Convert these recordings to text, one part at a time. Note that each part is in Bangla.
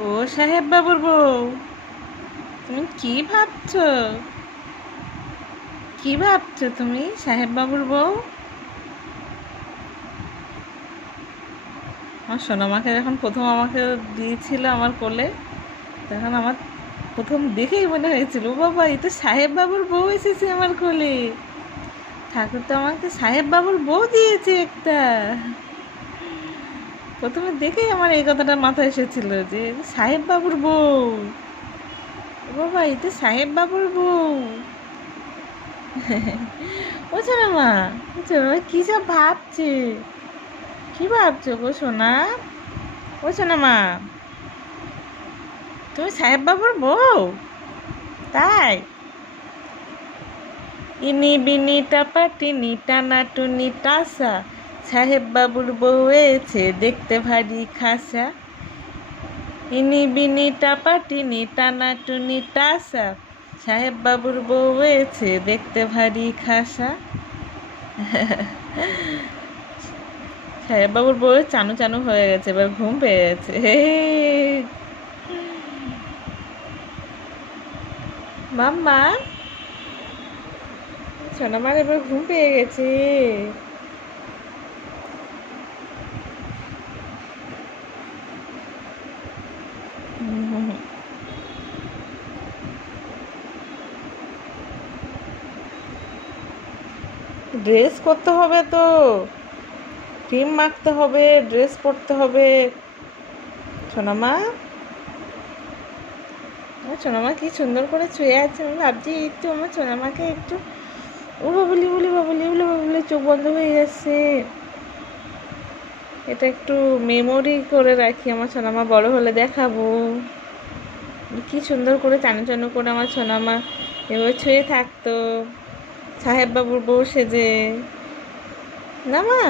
ও সাহেব বাবুর বউ, তুমি কি ভাবছো? কি ভাবছো তুমি সাহেব বাবুর বউ? আমার সোনামাকে যখন প্রথম আমাকে দিয়েছিল আমার কোলে, তখন আমার প্রথম দেখেই মনে হয়েছিল, ও বাবা, এই তো সাহেব বাবুর বউ এসেছে আমার কোলে। ঠাকুর তো আমাকে সাহেব বাবুর বউ দিয়েছে একটা। প্রথমে দেখেই আমার এই কথাটা মাথায় এসেছিল যে সাহেব বাবুর বউ। ও বাবা, এই তো সাহেব বাবুর বউ। ও সোনামা, ও সোনামা কি সব ভাবছে? কি ভাবছো গো সোনা? ও সোনামা, তুমি সাহেব বাবুর বউ? তাই? ইনি বিনি টাপা টিনি টানা টুনি টাসা, সাহেব বাবুর বউ এছে দেখতে ভারী খাসা। ইনি বিনি টাপা টিনি টানা টুনি টাসা, সাহেব বাবুর বউ এছে দেখতে ভারী খাসা। সাহেব বাবুর বউ চানু চানু হয়ে গেছে, এবার ঘুম পেয়ে গেছে। মাম্মা, সোনামার এবার ঘুম পেয়ে গেছে। ড্রেস করতে হবে তো, ক্রিম মাখতে হবে, ড্রেস পরতে হবে। সোনামা, আমার সোনামা কি সুন্দর করে শুয়ে আছে, আমি ভাবছি একটু আমার সোনামাকে একটু ও বাবুলি বলি বাবুলি বলে বাবুলি, চোখ বন্ধ হয়ে যাচ্ছে। এটা একটু মেমোরি করে রাখি, আমার সোনামা বড় হলে দেখাবো কি সুন্দর করে চানু চানু করে আমার সোনামা এভাবে ছুঁয়ে থাকতো সাহেব বাবুর বউ সেজে। না মা,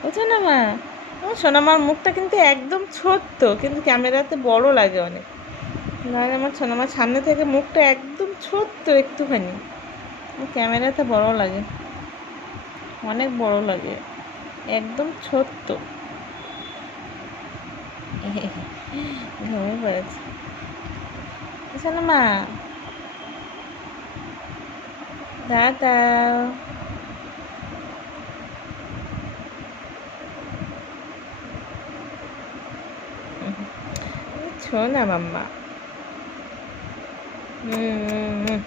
বুঝছো না মা, আমার সোনামার মুখটা কিন্তু একদম ছোট্ট, কিন্তু ক্যামেরাতে বড় লাগে অনেক। নাহলে আমার সোনামার সামনে থেকে মুখটা একদম ছোট্ট একটুখানি, ক্যামেরাতে বড় লাগে, অনেক বড় লাগে, একদম ছোট্ট। ঘুমিয়ে পড়েছে সোনামা, দাদা। শোনা মাম্মা। হুম।